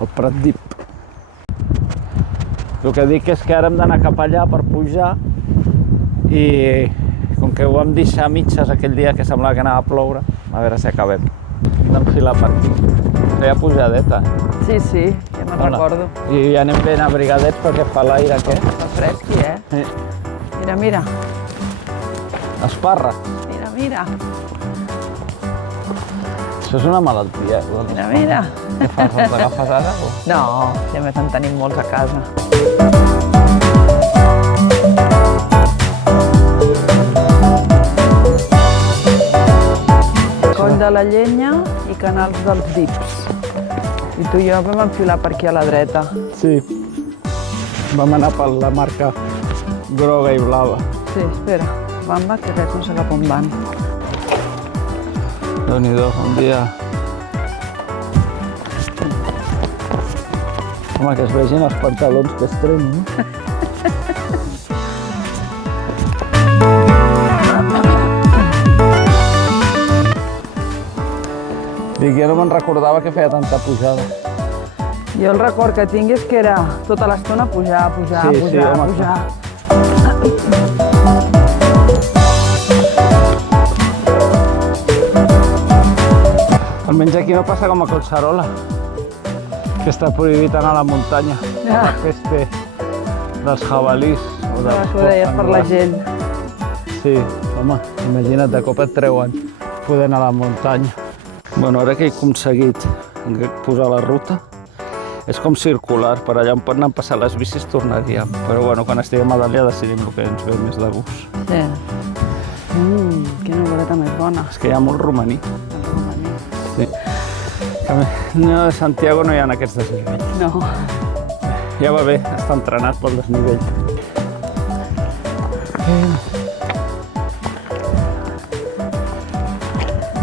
el Pratdip. El que dic és que ara hem d'anar cap allà per pujar i com que ho vam deixar a mitges aquell dia que semblava que anava a ploure, a veure si acabem. Hem d'enfilar per aquí. Feia pujadeta. Sí, sí, ja me'n recordo. I ja anem ben abrigadets perquè fa l'aire aquest. Fa fresqui, eh? Sí. Mira, mira. Espàrrecs. Mira, mira. Això és una malaltia. Mira, mira. Què fas? Els agafes ara? O? No, ja més en tenim molts a casa. Coll de la llenya i canals dels dips. I tu i jo vam enfilar per aquí a la dreta. Sí. Vam anar per la marca groga i blava. Sí, espera. Bamba, que res no sé cap on van. Déu-n'hi-do, un dia... Home, que es vegin els pantalons que estreno, no? Dic, jo no me'n recordava que feia tanta pujada. Jo el record que tinc és que era tota l'estona pujar, pujar, Sí, pujar, sí, home, pujar. Almenys aquí no passa com a Collserola, que està prohibit anar a la muntanya. Ja. La peste dels jabalís o dels Això ho deies per la gent. Sí, home, imagina't, de cop et treuen poder anar a la muntanya. Bueno, ara que he aconseguit posar la ruta, és com circular, per allà on poden passar les bicis tornaríem. Però bueno, quan estiguem a dalt ja decidim el que ens ve més de gust. Sí. Quina boleta més bona. És que hi ha molt romaní. El romaní. Sí. No, a Santiago no hi ha aquests desnivells. No. Ja va bé, està entrenat pel desnivell.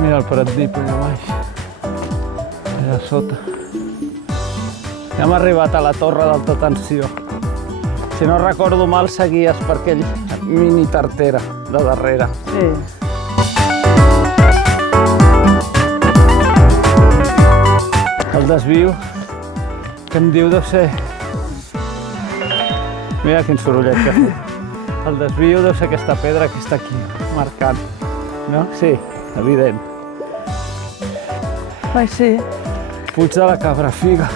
Mira el Pratdip allà baix, allà sota. Ja hem arribat a la torre d'alta tensió. Si no recordo mal, seguies per aquell mini tartera de darrere. Sí. El desvio que em diu deu ser... Mira quin sorollet que ha fet. El desvio deu ser aquesta pedra que està aquí, marcant. No? Sí, evident. Ai, sí. Puig de la Cabrafiga.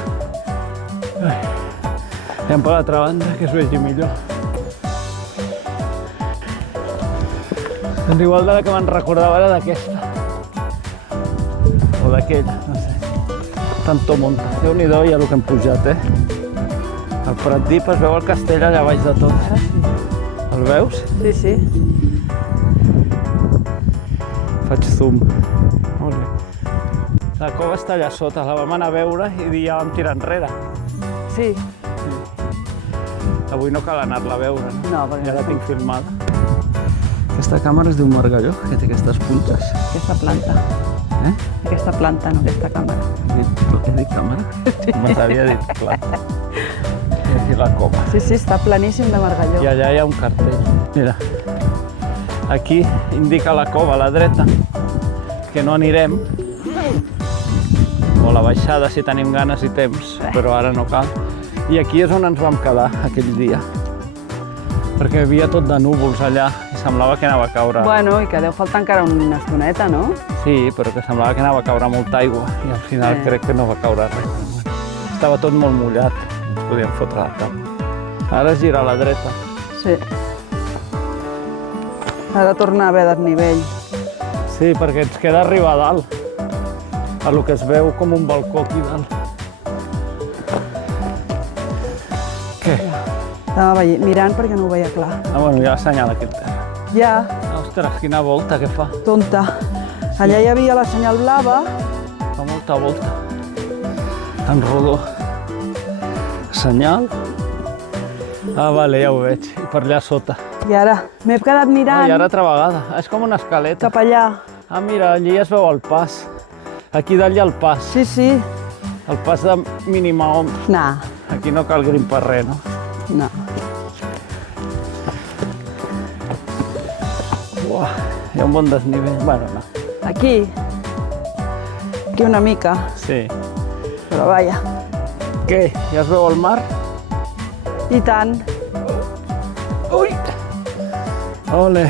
Anem per l'altra banda, que es vegi millor. Doncs igual de la que me'n recordava era d'aquesta. O d'aquella, no sé. Tanto monta. Déu-n'hi-do ja el que hem pujat, eh? Al Pratdip es veu el castell allà baix de tot. Ara sí. El veus? Sí, sí. Faig zoom. Molt bé. La cova està allà sota, la vam anar a veure i ja vam tirar enrere. Sí. Avui no cal anar-la a veure, no? No, perquè Ja la tinc filmada. Aquesta càmera es diu Margalló, que té aquestes puntes. aquesta planta. Eh? Aquesta planta, no aquesta càmera. He dit càmera? Sí. M'havia dit planta. I aquí la cova. Sí, sí, està planíssim de Margalló. I allà hi ha un cartell. Mira, aquí indica la cova a la dreta, que no anirem, o la baixada si tenim ganes i temps, però ara no cal. I aquí és on ens vam quedar aquell dia, perquè hi havia tot de núvols allà i semblava que anava a caure. Bueno, i que deu faltar encara una estoneta, no? Sí, però que semblava que anava a caure molta aigua i al final crec que no va caure res. Però bueno, estava tot molt mullat, ens podíem fotre al cap. Ara es gira a la dreta. Sí. Ara torna a haver desnivell. Sí, perquè ens queda arribar a dalt, a lo que es veu com un balcó aquí dalt. Què? Estava mirant perquè no ho veia clar. Ah, bueno, ja assenyala aquest terra. Ja, Ostres, quina volta que fa. tonta. Allà hi havia la senyal blava. Fa molta volta. En rodó. Senyal. Ah, vale, ja ho veig. I per allà sota. I ara m'he quedat mirant I ara altra vegada. És com una escaleta. cap allà. Ah, mira, allí es veu el pas. Aquí dalt hi ha el pas. Sí, sí. El pas de Minimahom. No, Aquí no cal grimpar res, no? no. Uah, hi ha un bon desnivell. Bueno, no. Aquí una mica, Sí. però vaja. Què? Ja es veu el mar? I tant. Ui! Ole!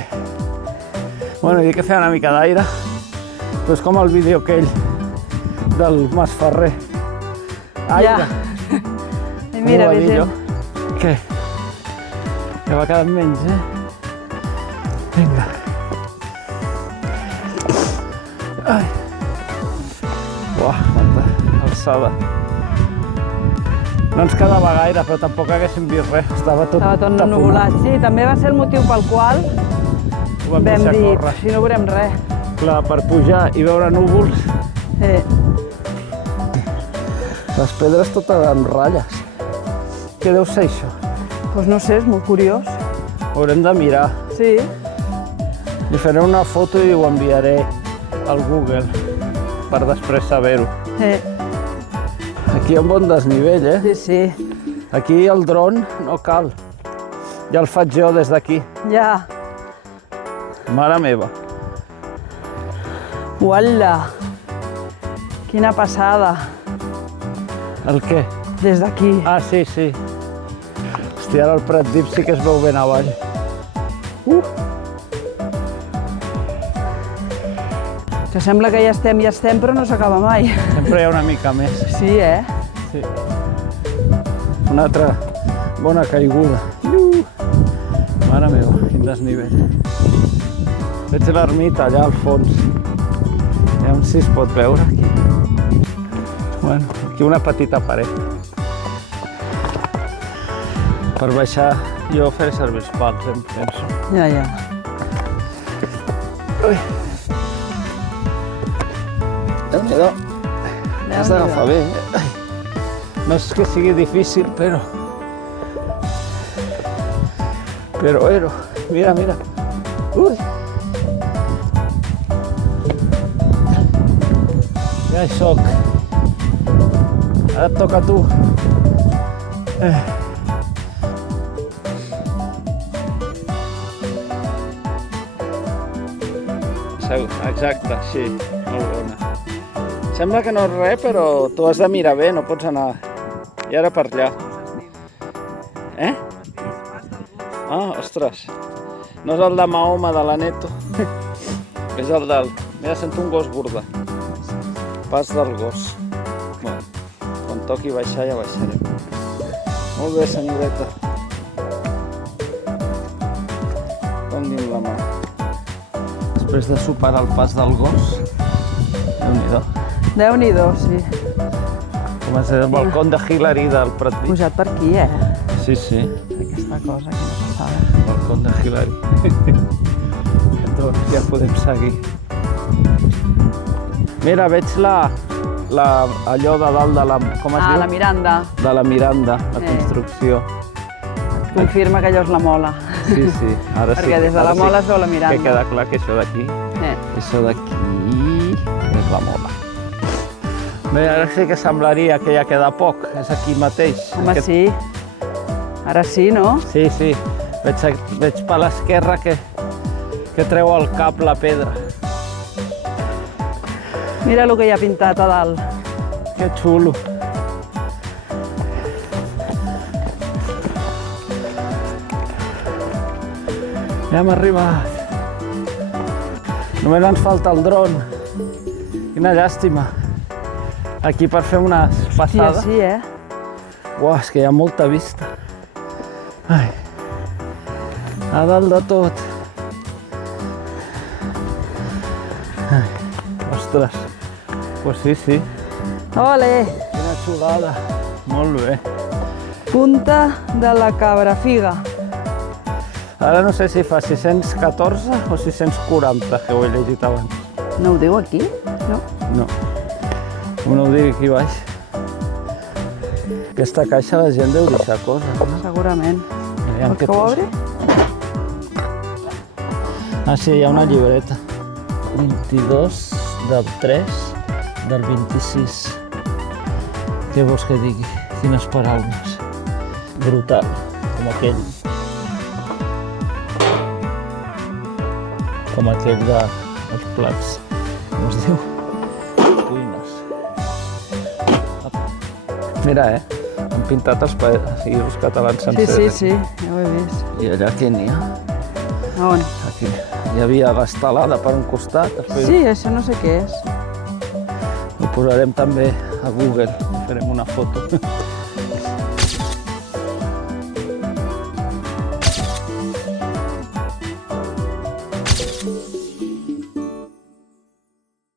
Bueno, he dit que feia una mica d'aire, però és com el vídeo aquell del Mas Ferrer. Aire! Ja. I mira, Com ho va dir Vicent. jo? Què? Que va quedant menys, Vinga. Ai. Uah, quanta alçada. No ens quedava gaire, però tampoc haguéssim vist res. Estava tot taponat. ennuvolat. Sí, també va ser el motiu pel qual Ho vam vam deixar dir, córrer. si no veurem res. Clar, per pujar i veure núvols, les pedres totes en ratlles. Què deu ser això? Doncs no sé, és molt curiós. Ho haurem de mirar. Sí. Li faré una foto i ho enviaré al Google per després saber-ho. Aquí hi ha un bon desnivell, Sí, sí. Aquí el dron no cal. Ja el faig jo des d'aquí. Ja. Mare meva. Uala! Quina passada. El què? Des d'aquí. Ah, sí, sí. Hòstia, ara el Prat Dip sí que es veu ben avall. Que sembla que ja estem, però no s'acaba mai. Sempre hi ha una mica més. Sí, Sí. Una altra bona caiguda. Mare meva, quin desnivell. Veig l'ermita allà al fons. Aviam si es pot veure aquí. Bueno, aquí una petita paret. Per baixar jo faré servir els pals, em penso. Ja. Ui. Déu-n'hi-do. Has d'agafar bé. No és que sigui difícil, però... Mira. Ui! Ja hi soc. Ara et toca a tu. Exacte, sí. Molt bona. Sembla que no és res, però tu has de mirar bé, no pots anar... I ara per allà. Ah, ostres. No és el de Mahoma de la Neto. És el del... Mira, sento un gos bordar. Pas del gos. Bueno, quan toqui baixar ja baixarem. Molt bé, senyoreta. Doni'm la mà. Després de superar el pas del gos, Déu-n'hi-do. Déu-n'hi-do, sí. Comença el balcó de Hillary del Prat Dip. Pujat per aquí, Sí, sí. Aquesta cosa, quina passada. Balcó de Hillary. Doncs ja podem seguir. Mira, veig allò de dalt de la... Com es diu? La Miranda. De la Miranda, la construcció. Confirma que allò és la Mola. Sí, ara sí. Perquè des de la Mola es veu la Miranda. Que queda clar que això d'aquí, això d'aquí és la Mola. Bé, ara sí que semblaria que ja queda poc, és aquí mateix. Home, sí. Ara sí, no? Sí. Veig per l'esquerra que treu al cap la pedra. Mira el que hi ha pintat a dalt. Que xulo. Ja hem arribat. Només ens falta el dron. Quina llàstima. Aquí per fer unes passades. Sí, Uah, és que hi ha molta vista. Ai. A dalt de tot. Ai. Ostres. Pues sí. Ole! Quina xulada. Molt bé. Punta de la Cabrafiga. Ara no sé si fa 614 o 640, que ho he llegit abans. No ho diu aquí? No. No. No ho digui aquí baix. Aquesta caixa la gent deu deixar coses, no? Segurament. Aviam Vols que ho obri? Ah, sí, hi ha una llibreta. 22 del 3 del 26. Què vols que digui? Quines paraules. Brutal, com aquell. Com aquell dels plats. Com es diu? Cuines. Mira, Han pintat els països catalans Sí, sencers. sí, sí, ja ho he vist. I allà Kènia. A on? Aquí hi havia l'estelada per un costat. Després Sí, això no sé què és. ho posarem també a Google. Farem una foto.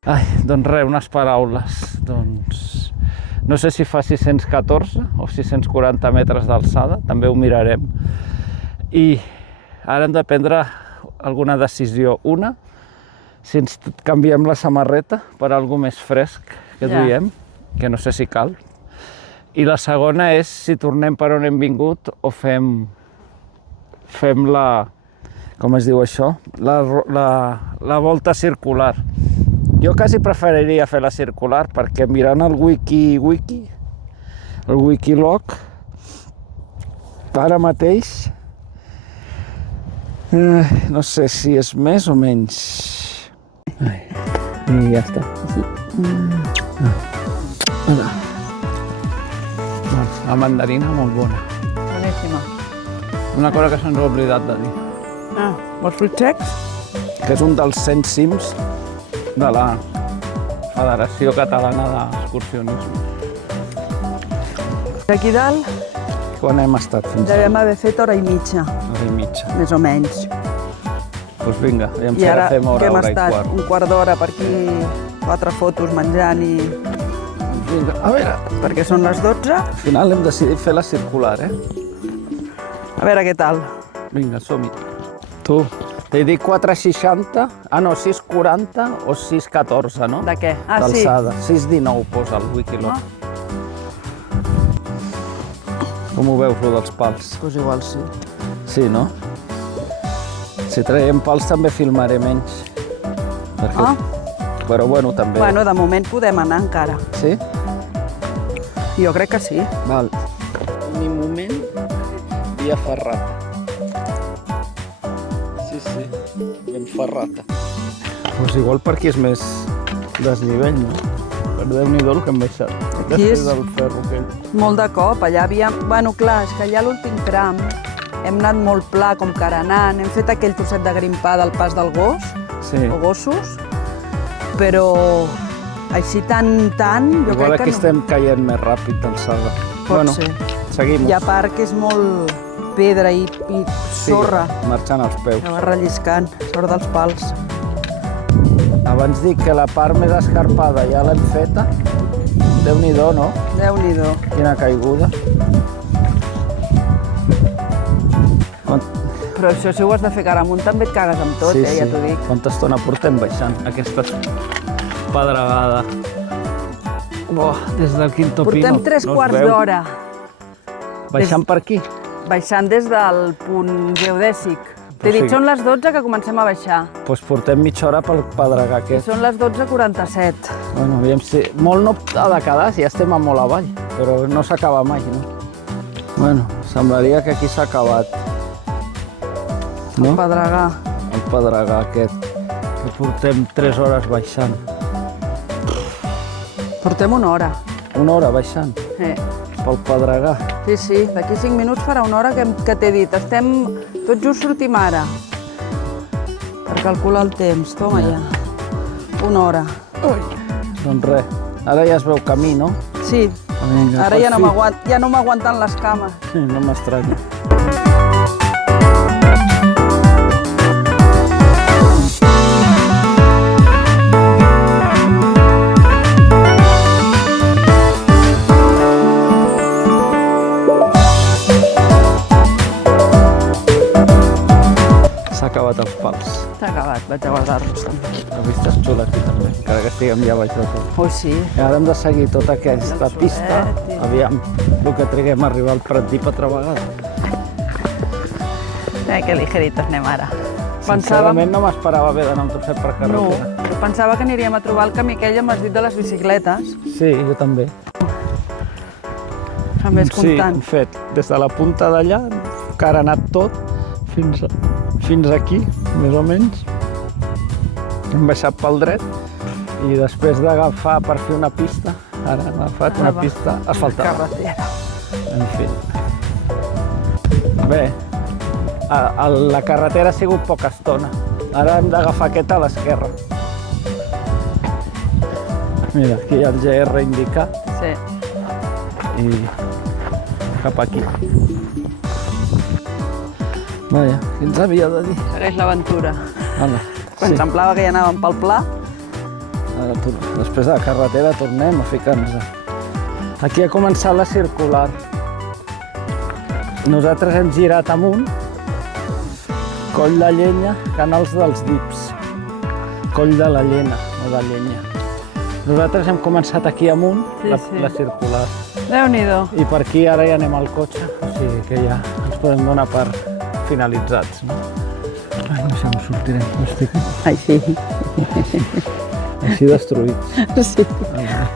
Ai, doncs res, unes paraules. Doncs no sé si fa 614 o 640 metres d'alçada, també ho mirarem. I ara hem de prendre alguna decisió. Una, si ens canviem la samarreta per algo més fresc que Ja. duiem, que no sé si cal. I la segona és si tornem per on hem vingut o fem la, com es diu això, la volta circular. Jo quasi preferiria fer la circular perquè mirant el el Wikilog, ara mateix, no sé si és més o menys. I ja està. La mandarina molt bona. Boníssima. Una cosa que se'ns ha oblidat de dir, Ah, vols fruits secs? que és un dels 100 cims de la Federació Catalana d'Excursionisme. Aquí dalt Quan hem estat fins ara? devem haver fet hora i mitja, Hora i mitja. més o menys. Doncs vinga, aviam si I ara ara fem hora, que hem hora i estat quart. un quart d'hora per aquí, 4 fotos menjant i... Vinga, a veure, perquè són les 12. al final hem decidit fer la circular, A veure què tal. Vinga, som-hi. Tu, t'he dit 4,60, no, 6,40 o 6,14, no? De què? Ah, sí. D'alçada. 6,19 posa el Wikilog. Ah. Com ho veus, lo dels pals? Doncs igual sí. Sí, no? Si traiem pals també filmaré menys. Perquè... Ah. Però bueno, també... Bueno, de moment podem anar encara. Sí? Jo crec que sí. Val. Ni moment, via ferrata. Sí, ben ferrata. Doncs igual per aquí és més desnivell, no? Per Déu-n'hi-do el que hem baixat. Aquí és- Després del ferro aquell. Molt de cop, allà havíem... Bueno, clar, és que allà a l'últim tram hem anat molt pla, com carenant, hem fet aquell trosset de grimpar del pas del gos, Sí. o gossos, però així tant, jo Igual crec que aquí no. estem caient més ràpid d'alçada. Pot ser. Seguim. I a part que és molt pedra i sorra, Marxant als peus. que va relliscant, sort dels pals. Abans dic que la part més escarpada ja l'hem feta. Déu-n'hi-do, no? Déu-n'hi-do. Quina caiguda. Però això si ho has de fer cara amunt també et cagues amb tot, ja t'ho dic. Quanta estona portem baixant aquesta pedregada? Buah, des del Quinto Pino. Portem 3 no es quarts veu. d'hora Baixant per aquí? baixant des del punt geodèsic. T'he O sigui- dit, són les 12 que comencem a baixar. Doncs portem mitja hora pel pedregar I aquest. són les 12:47. Bueno, aviam si... Molt no ha de quedar, si ja estem a molt avall, però no s'acaba mai, no? Bueno, semblaria que aquí s'ha acabat. No? Pedregar. El pedregar aquest, que portem 3 hores baixant. Portem una hora. Una hora baixant, pel pedregar. Sí, sí, d'aquí 5 minuts farà una hora que t'he dit. Estem... Tot just sortim ara. Per calcular el temps. Toma ja. Una hora. Doncs res, ara ja es veu camí, no? Sí, Vinga, ara per ja no m'aguanten les cames. fi. Sí, no m'estranya. S'ha acabat els pals. S'ha acabat, vaig a guardar-los també. La vista és xula aquí també, encara que estiguem ja baix de tot. Oh, sí. I ara hem de seguir tota aquesta El pista. solet i- Aviam, el que triguem a arribar al Pratdip altra vegada. Que ligeritos anem ara. Sincerament no m'esperava haver d'anar un trosset per No, carretera. jo pensava que aniríem a trobar el camí aquell amb el dit de les bicicletes. Sí, jo també. A més, Sí, hem comptant. fet des de la punta d'allà, que ara ha anat tot, fins aquí, més o menys. Hem baixat pel dret i després d'agafar per fer una pista, ara hem agafat una pista asfaltada. Carretera. En fi. Bé, la carretera ha sigut poca estona. Ara hem d'agafar aquesta a l'esquerra. Mira, aquí hi ha el GR indicat Sí. i cap aquí. Vaja, què ens havia de dir? Segueix l'aventura. Hola. Quan semblava que ja anàvem pel pla. Ara, després de la carretera tornem a ficar-nos. Aquí ha començat la circular. Nosaltres hem girat amunt, Coll de Llenya, Canals dels Dips. Coll de la Llena, no de Llenya. Nosaltres hem començat aquí amunt, la circular. Déu-n'hi-do. I per aquí ara ja anem al cotxe, o sigui que ja ens podem donar per finalitzats, no? Ai, no sé on sortirem, estic Ai, sí. així destruïts. Sí. Ah,